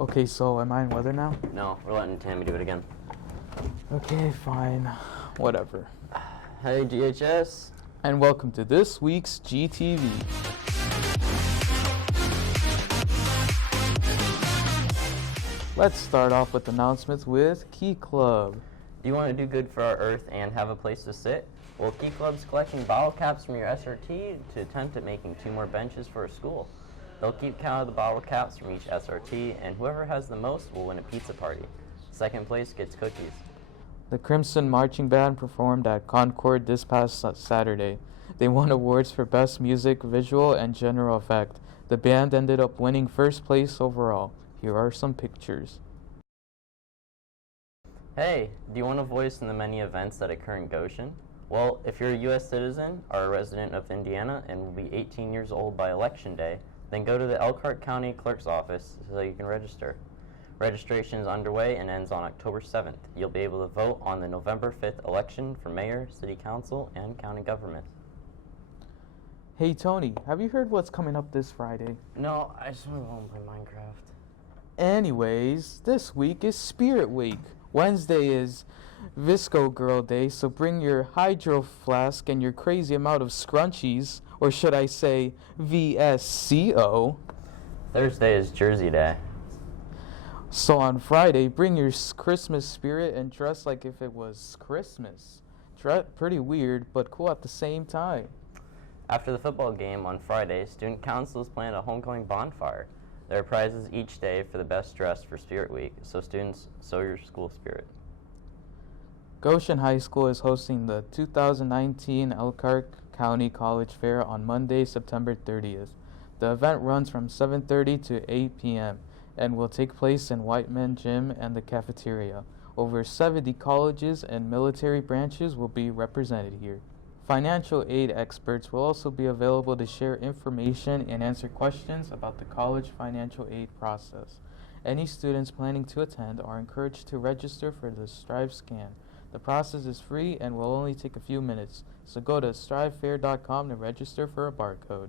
Okay, so am I in weather now? No, we're letting Tammy do it again. Okay, fine. Whatever. Hey, GHS. And welcome to this week's GTV. Let's start off with announcements with Key Club. Do you want to do good for our Earth and have a place to sit? Well, Key Club's collecting bottle caps from your SRT to attempt at making 2 more benches for a school. They'll keep count of the bottle caps from each SRT, and whoever has the most will win a pizza party. Second place gets cookies. The Crimson Marching Band performed at Concord this past Saturday. They won awards for Best Music, Visual, and General Effect. The band ended up winning first place overall. Here are some pictures. Hey, do you want a voice in the many events that occur in Goshen? Well, if you're a U.S. citizen or a resident of Indiana and will be 18 years old by Election Day, then go to the Elkhart County Clerk's office so you can register. Registration is underway and ends on October 7th. You'll be able to vote on the November 5th election for mayor, city council, and county government. Hey Tony, have you heard what's coming up this Friday? No, I just want to go home and play Minecraft. Anyways, this week is Spirit Week. Wednesday is Visco Girl Day, so bring your hydro flask and your crazy amount of scrunchies, or should I say VSCO. Thursday is Jersey Day. So on Friday, bring your Christmas spirit and dress like if it was Christmas. Pretty weird, but cool at the same time. After the football game on Friday, student councils plan a homecoming bonfire. There are prizes each day for the best dressed for Spirit Week, so students, sow your school spirit. Goshen High School is hosting the 2019 Elkhart County College Fair on Monday, September 30th. The event runs from 7:30 to 8 p.m. and will take place in Whiteman Gym and the cafeteria. Over 70 colleges and military branches will be represented here. Financial aid experts will also be available to share information and answer questions about the college financial aid process. Any students planning to attend are encouraged to register for the Strive scan. The process is free and will only take a few minutes, so go to strivefair.com to register for a barcode.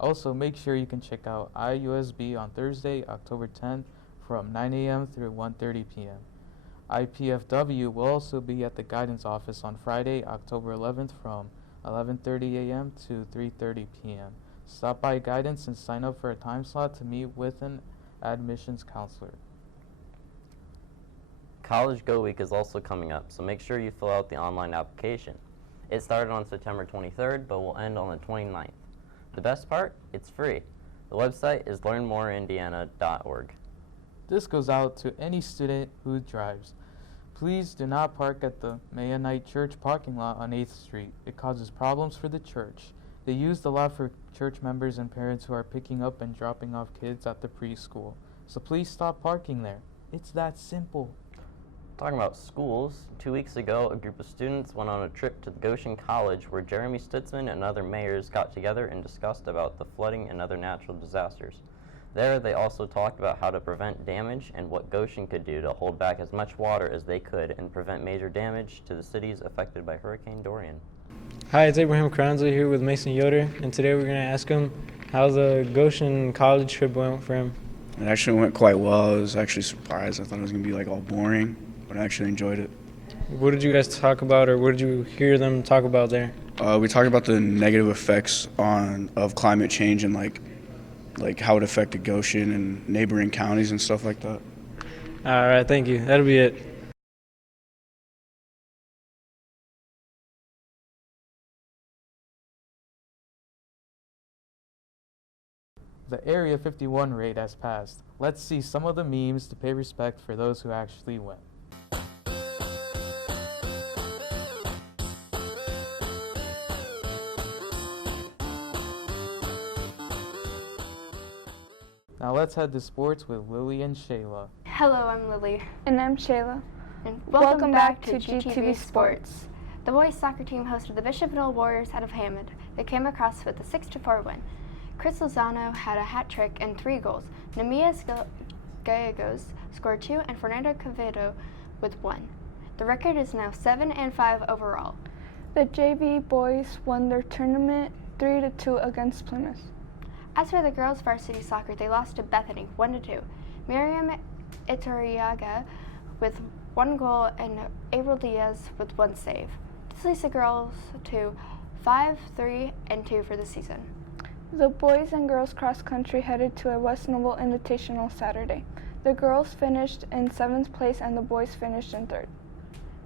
Also, make sure you can check out IUSB on Thursday, October 10th from 9 a.m. through 1:30 p.m. IPFW will also be at the guidance office on Friday, October 11th from 11:30 a.m. to 3:30 p.m. Stop by guidance and sign up for a time slot to meet with an admissions counselor. College Go Week is also coming up, so make sure you fill out the online application. It started on September 23rd, but will end on the 29th. The best part? It's free. The website is learnmoreindiana.org. This goes out to any student who drives. Please do not park at the Maronite Church parking lot on 8th Street. It causes problems for the church. They use the lot for church members and parents who are picking up and dropping off kids at the preschool. So please stop parking there. It's that simple. Talking about schools, 2 weeks ago, a group of students went on a trip to Goshen College where Jeremy Stutzman and other mayors got together and discussed about the flooding and other natural disasters. There, they also talked about how to prevent damage and what Goshen could do to hold back as much water as they could and prevent major damage to the cities affected by Hurricane Dorian. Hi, it's Abraham Kranzley here with Mason Yoder, and today we're going to ask him how the Goshen College trip went for him. It actually went quite well. I was actually surprised. I thought it was going to be all boring, but I actually enjoyed it. What did you guys talk about, or what did you hear them talk about there? We talked about the negative effects of climate change and like how it affected Goshen and neighboring counties and stuff like that. All right, thank you. That'll be it. The Area 51 raid has passed. Let's see some of the memes to pay respect for those who actually went. Now let's head to sports with Lily and Shayla. Hello, I'm Lily. And I'm Shayla. And welcome back to GTV Sports. The boys soccer team hosted the Bishop Mill Warriors out of Hammond. They came across with a 6-4 win. Chris Lozano had a hat trick and 3 goals. Nehemias Gallegos scored 2 and Fernando Quevedo with 1. The record is now 7-5 overall. The JV boys won their tournament 3-2 against Plymouth. As for the girls' varsity soccer, they lost to Bethany 1-2. Miriam Iturriaga with 1 goal and April Diaz with 1 save. Lisa girls to 5-3-2 for the season. The boys and girls cross country headed to a West Noble Invitational Saturday. The girls finished in 7th place and the boys finished in 3rd.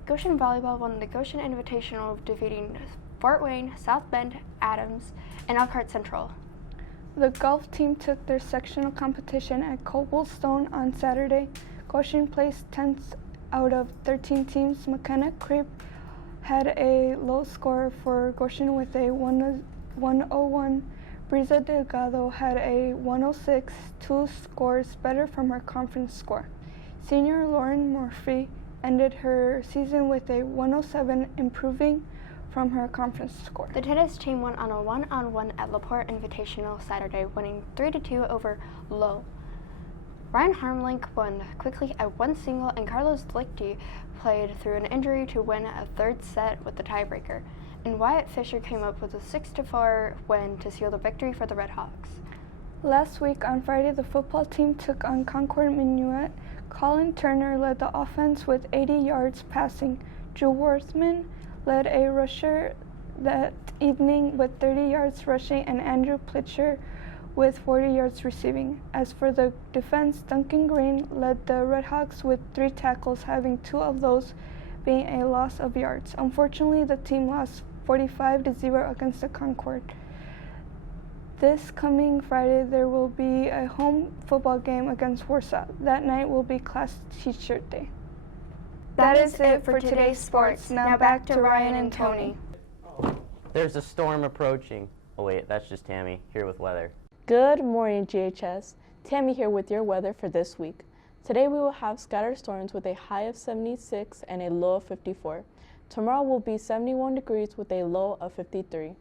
Goshen Volleyball won the Goshen Invitational, defeating Fort Wayne, South Bend, Adams, and Elkhart Central. The golf team took their sectional competition at Cobblestone on Saturday. Goshen placed 10th out of 13 teams. McKenna Creep had a low score for Goshen with a 101. Brisa Delgado had a 106, 2 scores better from her conference score. Senior Lauren Murphy ended her season with a 107, improving from her conference score. The tennis team won on a 1-on-1 at LaPorte Invitational Saturday, winning 3-2 over Lowell. Ryan Harmlink won quickly at 1 single, and Carlos Lichty played through an injury to win a 3rd set with the tiebreaker. And Wyatt Fisher came up with a 6-4 win to seal the victory for the Red Hawks. Last week on Friday, the football team took on Concord Minuet. Colin Turner led the offense with 80 yards passing. Drew Worthman led a rusher that evening with 30 yards rushing, and Andrew Plitcher with 40 yards receiving. As for the defense, Duncan Green led the Red Hawks with 3 tackles, having 2 of those being a loss of yards. Unfortunately, the team lost 45-0 against the Concord. This coming Friday, there will be a home football game against Warsaw. That night will be Class T-shirt day. That is it for today's sports. Now back to Ryan and Tony. There's a storm approaching. Oh wait, that's just Tammy, here with weather. Good morning, GHS. Tammy here with your weather for this week. Today we will have scattered storms with a high of 76 and a low of 54. Tomorrow will be 71 degrees with a low of 53.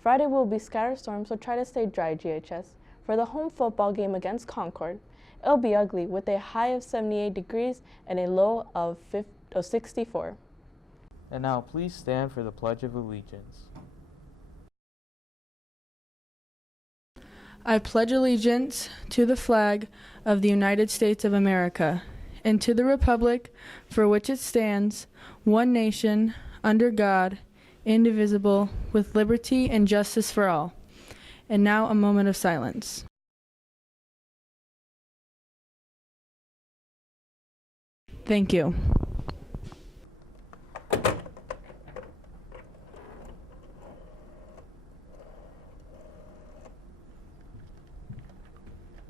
Friday will be scattered storms, so try to stay dry, GHS. For the home football game against Concord, it'll be ugly with a high of 78 degrees and a low of 64. And now please stand for the Pledge of Allegiance. I pledge allegiance to the flag of the United States of America and to the republic for which it stands, one nation, under God, indivisible, with liberty and justice for all. And now a moment of silence. Thank you.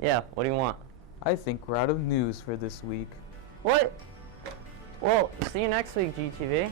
Yeah, what do you want? I think we're out of news for this week. What? Well, see you next week, GTV.